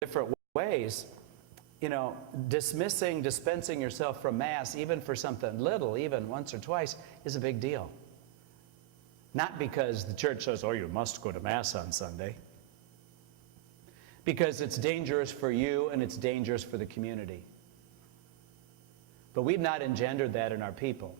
different ways, dispensing yourself from Mass, even for something little, even once or twice, is a big deal. Not because the church says, oh, you must go to Mass on Sunday. Because it's dangerous for you and it's dangerous for the community. But we've not engendered that in our people.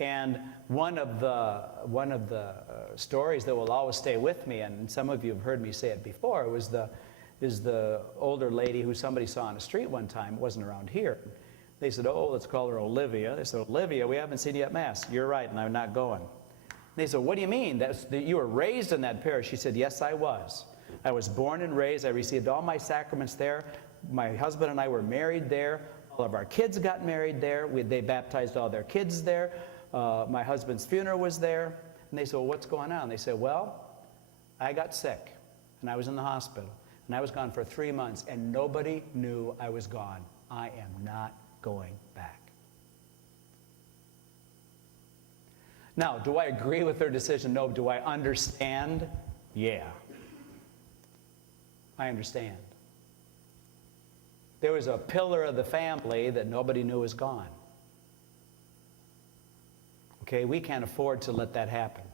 And one of the stories that will always stay with me, and some of you have heard me say it before, is the older lady who somebody saw on the street one time. It wasn't around here. They said, oh, let's call her Olivia. They said, Olivia, we haven't seen you at Mass. You're right, and I'm not going. They said, what do you mean? You were raised in that parish. She said, yes, I was. I was born and raised. I received all my sacraments there. My husband and I were married there. All of our kids got married there. They baptized all their kids there. My husband's funeral was there. And they said, well, what's going on? They said, well, I got sick, and I was in the hospital, and I was gone for 3 months, and nobody knew I was gone. I am not going back. Now, do I agree with their decision? No. Do I understand? Yeah. I understand. There was a pillar of the family that nobody knew was gone. Okay, we can't afford to let that happen.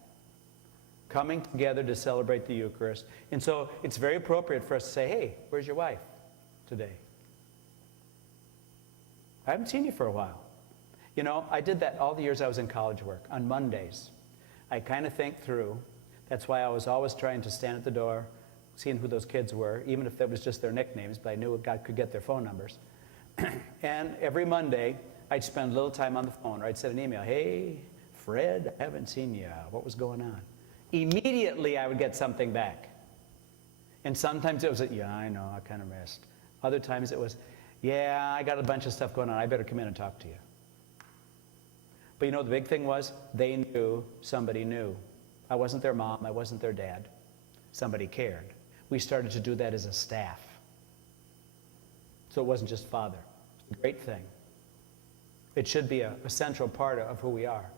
Coming together to celebrate the Eucharist. And so it's very appropriate for us to say, hey, where's your wife today? I haven't seen you for a while. I did that all the years I was in college work. On Mondays, I kind of think through. That's why I was always trying to stand at the door, seeing who those kids were, even if that was just their nicknames, but I knew God could get their phone numbers. And every Monday, I'd spend a little time on the phone, or I'd send an email, hey, Fred, I haven't seen you. What was going on? Immediately, I would get something back. And sometimes it was, yeah, I know, I kind of missed. Other times it was, yeah, I got a bunch of stuff going on. I better come in and talk to you. But the big thing was, they knew somebody knew. I wasn't their mom. I wasn't their dad. Somebody cared. We started to do that as a staff. So it wasn't just Father. It's a great thing. It should be a central part of who we are.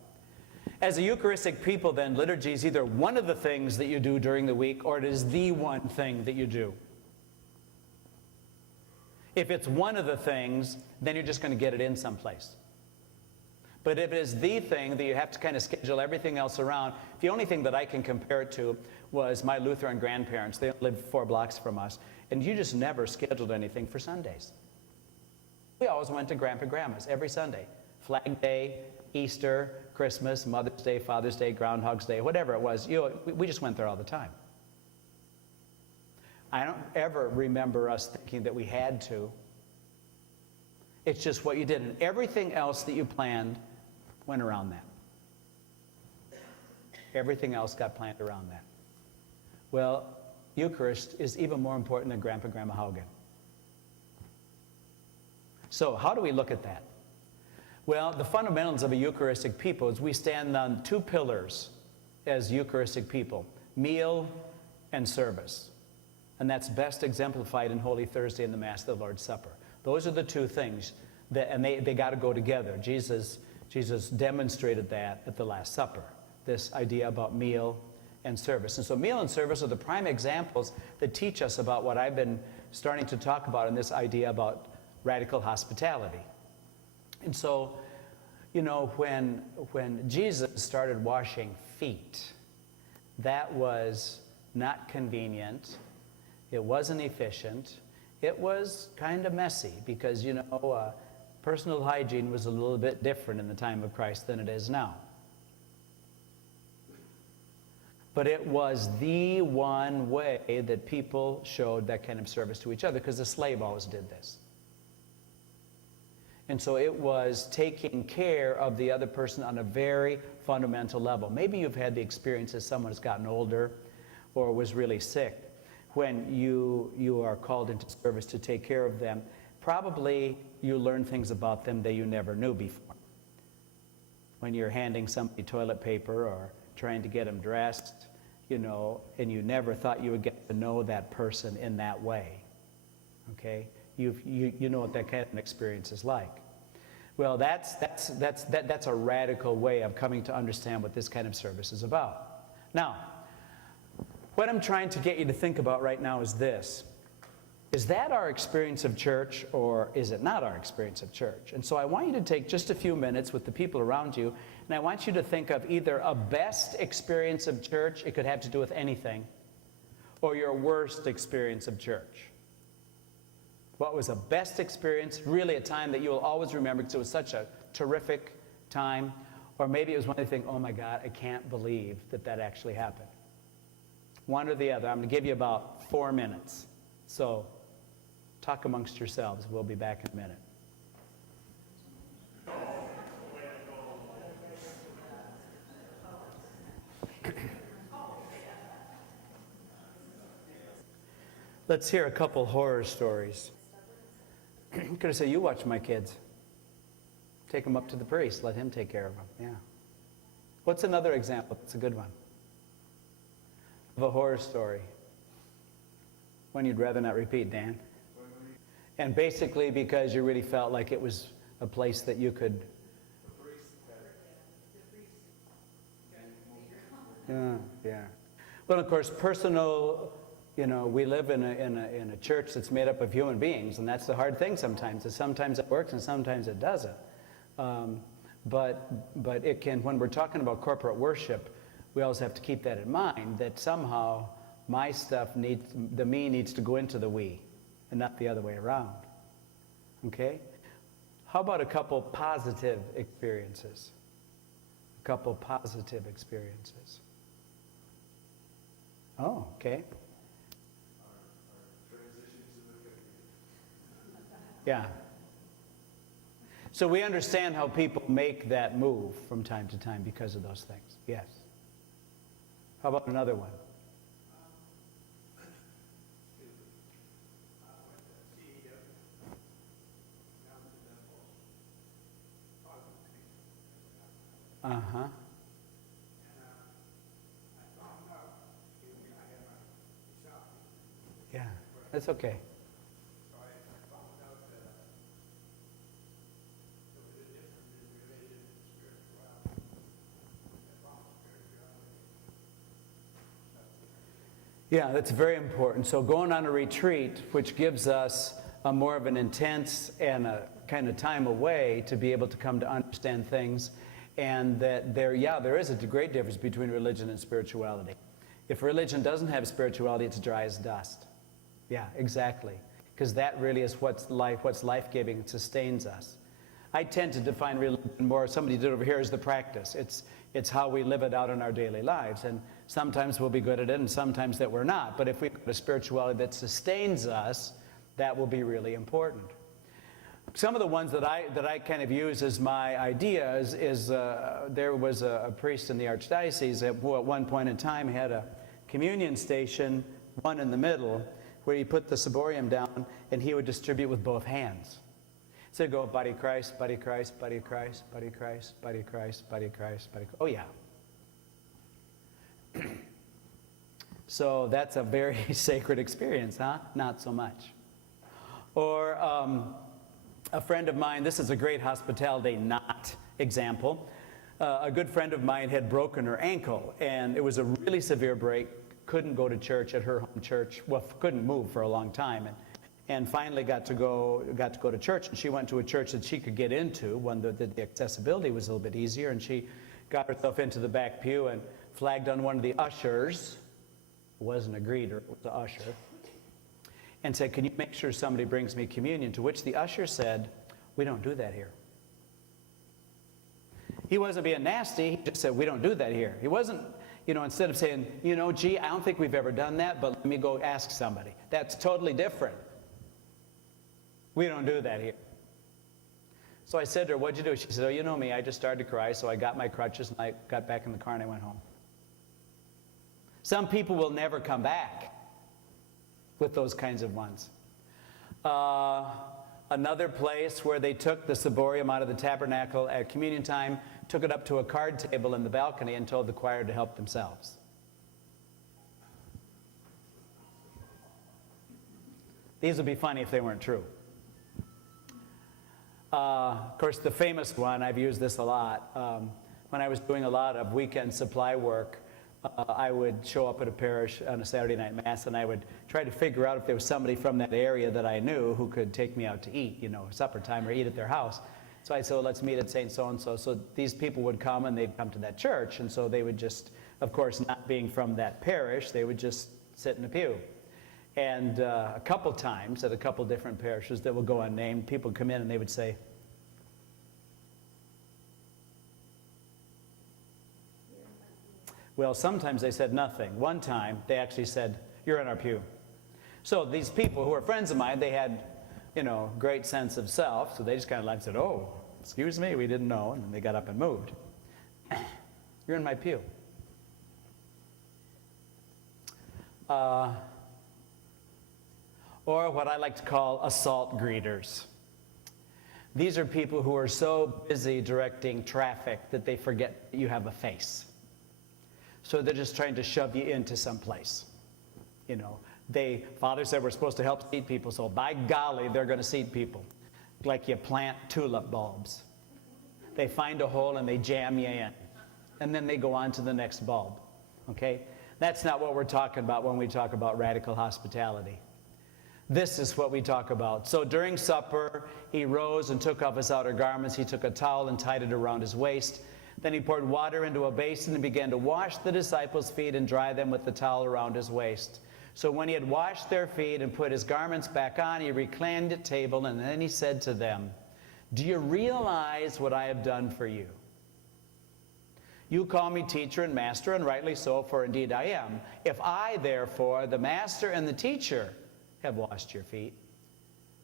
As a Eucharistic people, then, liturgy is either one of the things that you do during the week, or it is the one thing that you do. If it's one of the things, then you're just going to get it in someplace. But if it is the thing that you have to kind of schedule everything else around, the only thing that I can compare it to was my Lutheran grandparents. They lived 4 blocks from us, and you just never scheduled anything for Sundays. We always went to Grandpa and Grandma's every Sunday. Flag Day, Easter, Christmas, Mother's Day, Father's Day, Groundhog's Day, whatever it was. We just went there all the time. I don't ever remember us thinking that we had to. It's just what you did. And everything else that you planned went around that. Everything else got planned around that. Well, Eucharist is even more important than Grandpa and Grandma Haugen. So how do we look at that? Well, the fundamentals of a Eucharistic people is we stand on 2 pillars as Eucharistic people, meal and service. And that's best exemplified in Holy Thursday and the Mass of the Lord's Supper. Those are the 2 things, and they got to go together. Jesus demonstrated that at the Last Supper, this idea about meal and service. And so meal and service are the prime examples that teach us about what I've been starting to talk about in this idea about radical hospitality. And so, when Jesus started washing feet, that was not convenient. It wasn't efficient. It was kind of messy because, personal hygiene was a little bit different in the time of Christ than it is now. But it was the one way that people showed that kind of service to each other, because the slave always did this. And so it was taking care of the other person on a very fundamental level. Maybe you've had the experience as someone has gotten older or was really sick, when you are called into service to take care of them. Probably you learn things about them that you never knew before. When you're handing somebody toilet paper or trying to get them dressed, and you never thought you would get to know that person in that way. Okay? You know what that kind of experience is like. Well, that's a radical way of coming to understand what this kind of service is about. Now, what I'm trying to get you to think about right now is this. Is that our experience of church, or is it not our experience of church? And so I want you to take just a few minutes with the people around you, and I want you to think of either a best experience of church, it could have to do with anything, or your worst experience of church. What was a best experience, really a time that you will always remember because it was such a terrific time, or maybe it was one of the things, oh my God, I can't believe that that actually happened. One or the other. I'm going to give you about 4 minutes. So talk amongst yourselves. We'll be back in a minute. Let's hear a couple horror stories. I'm going to say, you watch my kids. Take them up to the priest. Let him take care of them. Yeah. What's another example? It's a good one. Of a horror story. One you'd rather not repeat, Dan. And basically because you really felt like it was a place that you could... Yeah. Well, of course, personal... we live in a church that's made up of human beings, and that's the hard thing sometimes. Sometimes it works and sometimes it doesn't. But it can, when we're talking about corporate worship, we always have to keep that in mind, that somehow my stuff the me needs to go into the we, and not the other way around. Okay? How about a couple positive experiences? A couple positive experiences. Oh, okay. Yeah. So we understand how people make that move from time to time because of those things. Yes. How about another one? Uh-huh. Yeah, that's okay. Yeah, that's very important. So going on a retreat, which gives us a more of an intense and a kind of time away to be able to come to understand things, and that there is a great difference between religion and spirituality. If religion doesn't have spirituality, it's dry as dust. Yeah, exactly. Because that really is what's life-giving and sustains us. I tend to define religion more, somebody did over here, as the practice. It's how we live it out in our daily lives. And sometimes we'll be good at it and sometimes that we're not. But if we have a spirituality that sustains us, that will be really important. Some of the ones that I kind of use as my ideas is there was a priest in the archdiocese who at one point in time had a communion station, one in the middle, where he put the ciborium down and he would distribute with both hands. So go, body Christ, body Christ, body Christ, body Christ, body Christ, body Christ, body Christ. Oh yeah. So that's a very sacred experience, huh? Not so much. Or a friend of mine, this is a great hospitality not example. A good friend of mine had broken her ankle, and it was a really severe break. Couldn't go to church at her home church. Well, couldn't move for a long time, and finally got to go to church. And she went to a church that she could get into, one that the accessibility was a little bit easier. And she got herself into the back pew and flagged on one of the ushers. It wasn't a greeter, it was the usher. And said, "Can you make sure somebody brings me communion?" To which the usher said, "We don't do that here." He wasn't being nasty. He just said, "We don't do that here." He wasn't, instead of saying, "Gee, I don't think we've ever done that, but let me go ask somebody." That's totally different. We don't do that here. So I said to her, "What'd you do?" She said, "Oh, you know me. I just started to cry, so I got my crutches and I got back in the car and I went home." Some people will never come back with those kinds of ones. Another place where they took the ciborium out of the tabernacle at communion time, took it up to a card table in the balcony and told the choir to help themselves. These would be funny if they weren't true. Of course, the famous one, I've used this a lot, when I was doing a lot of weekend supply work, I would show up at a parish on a Saturday night mass, and I would try to figure out if there was somebody from that area that I knew who could take me out to eat, supper time, or eat at their house. So I said, well, let's meet at St. So-and-so. So these people would come, and they'd come to that church, and so they would just, of course, not being from that parish, they would just sit in a pew. And a couple times at a couple different parishes that will go unnamed, people would come in and they would say, well, sometimes they said nothing. One time, they actually said, you're in our pew. So these people who were friends of mine, they had, great sense of self, so they just kind of laughed and said, oh, excuse me, we didn't know, and then they got up and moved. You're in my pew. Or what I like to call assault greeters. These are people who are so busy directing traffic that they forget you have a face. So they're just trying to shove you into some place. Father said we're supposed to help seat people, so by golly, they're going to seat people. Like you plant tulip bulbs. They find a hole and they jam you in. And then they go on to the next bulb. Okay? That's not what we're talking about when we talk about radical hospitality. This is what we talk about. So during supper, he rose and took off his outer garments. He took a towel and tied it around his waist. Then he poured water into a basin and began to wash the disciples' feet and dry them with the towel around his waist. So when he had washed their feet and put his garments back on, he reclined at table, and then he said to them, do you realize what I have done for you? You call me teacher and master, and rightly so, for indeed I am. If I, therefore, the master and the teacher, have washed your feet,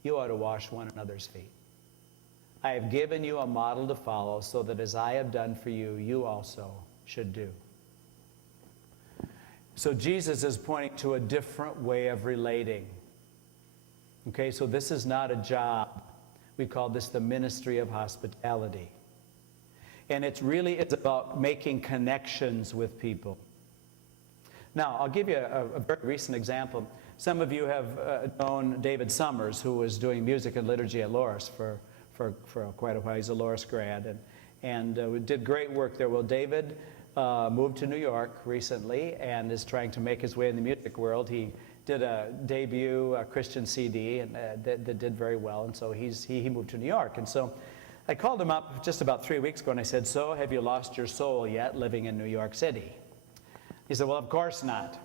you ought to wash one another's feet. I have given you a model to follow, so that as I have done for you, you also should do. So Jesus is pointing to a different way of relating. Okay, so this is not a job. We call this the ministry of hospitality. And it's about making connections with people. Now, I'll give you a very recent example. Some of you have known David Summers, who was doing music and liturgy at Loras for quite a while. He's a Loras grad, and did great work there. Well, David moved to New York recently and is trying to make his way in the music world. He did a debut Christian CD and that did very well, and so he moved to New York. And so I called him up just about 3 weeks ago, and I said, so have you lost your soul yet living in New York City? He said, well, of course not.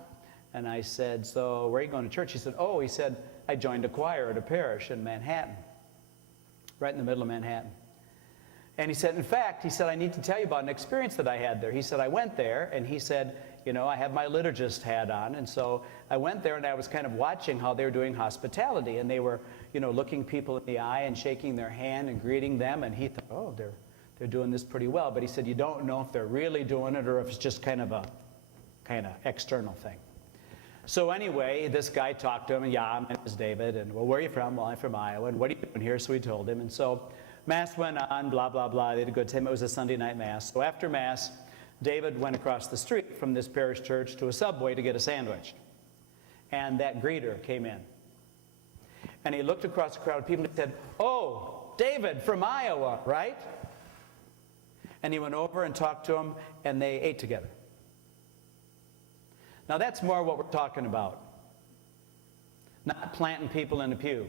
And I said, so where are you going to church? He said, I joined a choir at a parish in Manhattan, right in the middle of Manhattan. And he said, in fact, I need to tell you about an experience that I had there. He said, I went there, and he said, I have my liturgist hat on, and so I went there and I was kind of watching how they were doing hospitality, and they were, looking people in the eye and shaking their hand and greeting them, and he thought, oh, they're doing this pretty well. But he said, you don't know if they're really doing it or if it's just kind of external thing. So anyway, this guy talked to him, and my name is David, and well, where are you from? Well, I'm from Iowa, and what are you doing here? So he told him, and so Mass went on, blah, blah, blah. They had a good time. It was a Sunday night Mass. So after Mass, David went across the street from this parish church to a Subway to get a sandwich. And that greeter came in. And he looked across the crowd of people and said, oh, David from Iowa, right? And he went over and talked to him, and they ate together. Now that's more what we're talking about. Not planting people in a pew.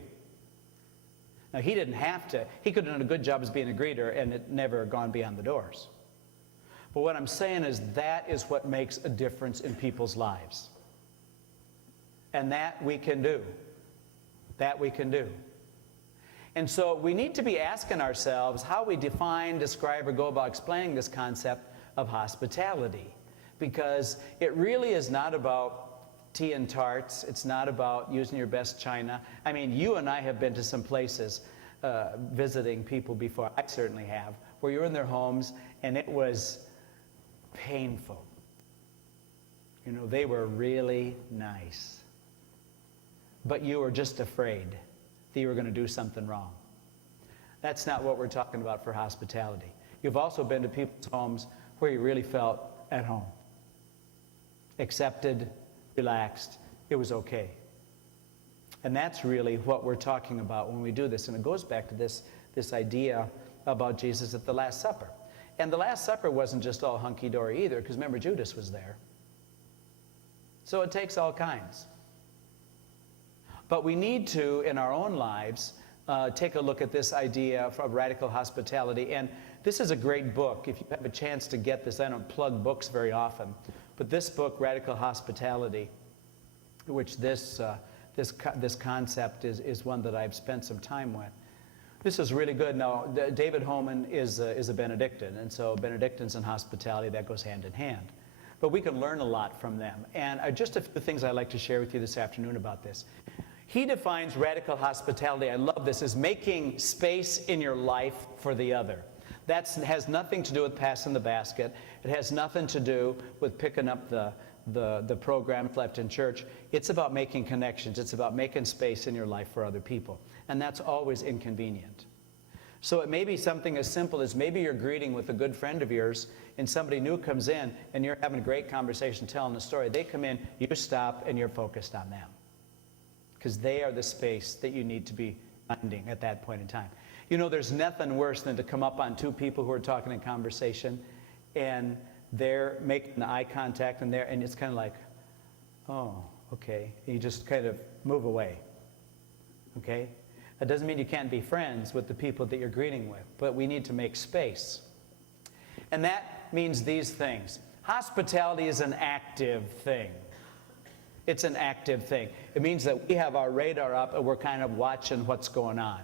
Now he didn't have to. He could have done a good job as being a greeter and it never gone beyond the doors. But what I'm saying is that is what makes a difference in people's lives. And that we can do. That we can do. And so we need to be asking ourselves how we define, describe, or go about explaining this concept of hospitality. Because it really is not about tea and tarts. It's not about using your best china. I mean, you and I have been to some places visiting people before. I certainly have. Where you're in their homes and it was painful. They were really nice. But you were just afraid that you were going to do something wrong. That's not what we're talking about for hospitality. You've also been to people's homes where you really felt at home. Accepted, relaxed, it was okay. And that's really what we're talking about when we do this. And it goes back to this idea about Jesus at the Last Supper. And the Last Supper wasn't just all hunky-dory either, because remember, Judas was there. So it takes all kinds. But we need to, in our own lives, take a look at this idea of radical hospitality. And this is a great book. If you have a chance to get this, I don't plug books very often, but this book, Radical Hospitality, which this concept is one that I've spent some time with. This is really good. Now, David Holman is a Benedictine, and so Benedictines and hospitality, that goes hand in hand. But we can learn a lot from them. And just a few things I'd like to share with you this afternoon about this. He defines radical hospitality, I love this, as making space in your life for the other. That has nothing to do with passing the basket. It has nothing to do with picking up the programs left in church. It's about making connections. It's about making space in your life for other people. And that's always inconvenient. So it may be something as simple as maybe you're greeting with a good friend of yours and somebody new comes in and you're having a great conversation, telling a story. They come in, you stop, and you're focused on them. Because they are the space that you need to be finding at that point in time. You know, there's nothing worse than to come up on two people who are talking in conversation and they're making the eye contact and it's kind of like, oh, okay. And you just kind of move away, okay? That doesn't mean you can't be friends with the people that you're greeting with, but we need to make space. And that means these things. Hospitality is an active thing. It's an active thing. It means that we have our radar up and we're kind of watching what's going on.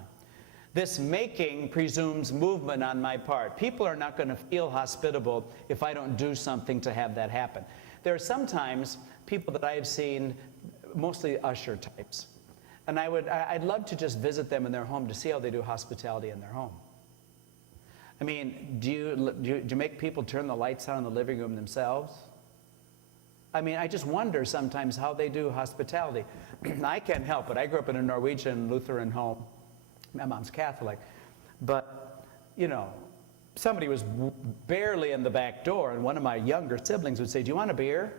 This making presumes movement on my part. People are not going to feel hospitable if I don't do something to have that happen. There are sometimes people that I have seen, mostly usher types, and I'd love to just visit them in their home to see how they do hospitality in their home. I mean, do you make people turn the lights on in the living room themselves? I mean, I just wonder sometimes how they do hospitality. I can't help it. I grew up in a Norwegian Lutheran home. My mom's Catholic. But, you know, somebody was barely in the back door, and one of my younger siblings would say, "Do you want a beer?"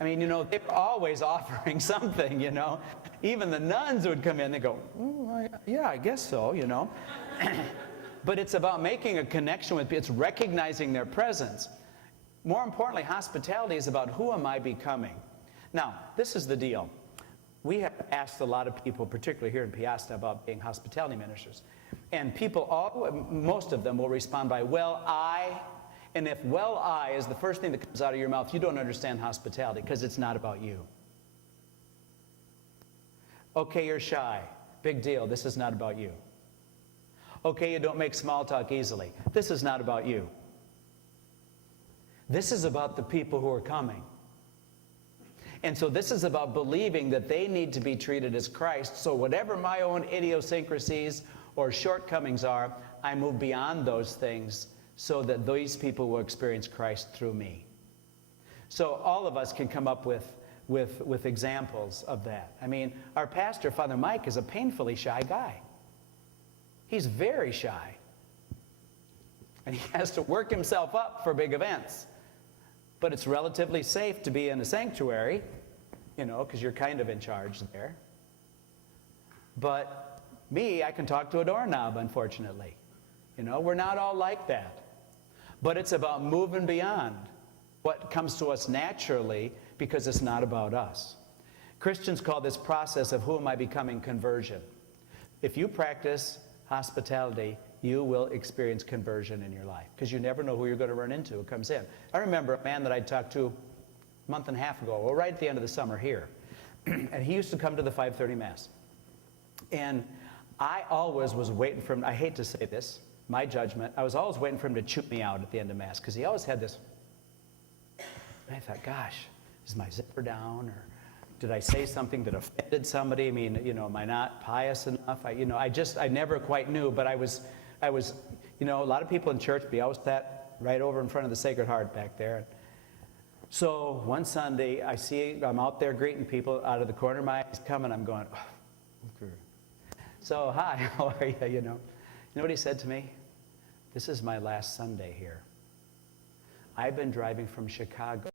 I mean, you know, they were always offering something, you know. Even the nuns would come in, they go, "Yeah, I guess so," you know. But it's about making a connection with people. It's recognizing their presence. More importantly, hospitality is about who am I becoming. Now, this is the deal. We have asked a lot of people, particularly here in Piasta, about being hospitality ministers. And people, most of them will respond by, "Well, I," and if "well, I" is the first thing that comes out of your mouth, you don't understand hospitality because it's not about you. Okay, you're shy. Big deal. This is not about you. Okay, you don't make small talk easily. This is not about you. This is about the people who are coming. And so this is about believing that they need to be treated as Christ. So whatever my own idiosyncrasies or shortcomings are, I move beyond those things so that these people will experience Christ through me. So all of us can come up with examples of that. I mean, our pastor, Father Mike, is a painfully shy guy. He's very shy. And he has to work himself up for big events. But it's relatively safe to be in a sanctuary, you know, because you're kind of in charge there. But me, I can talk to a doorknob, unfortunately. You know, we're not all like that. But it's about moving beyond what comes to us naturally because it's not about us. Christians call this process of who am I becoming conversion. If you practice hospitality, you will experience conversion in your life because you never know who you're going to run into who comes in. I remember a man that I talked to a month and a half ago, well, right at the end of the summer here, and he used to come to the 5:30 Mass. And I always was waiting for him, I hate to say this, my judgment, I was always waiting for him to chew me out at the end of Mass because he always had this, and I thought, gosh, is my zipper down or did I say something that offended somebody? I mean, you know, am I not pious enough? I never quite knew, but I was, you know, a lot of people in church, we always sat right over in front of the Sacred Heart back there. So one Sunday, I'm out there greeting people out of the corner of my eyes coming, I'm going, oh. So, hi, how are you, you know? You know what he said to me? This is my last Sunday here. I've been driving from Chicago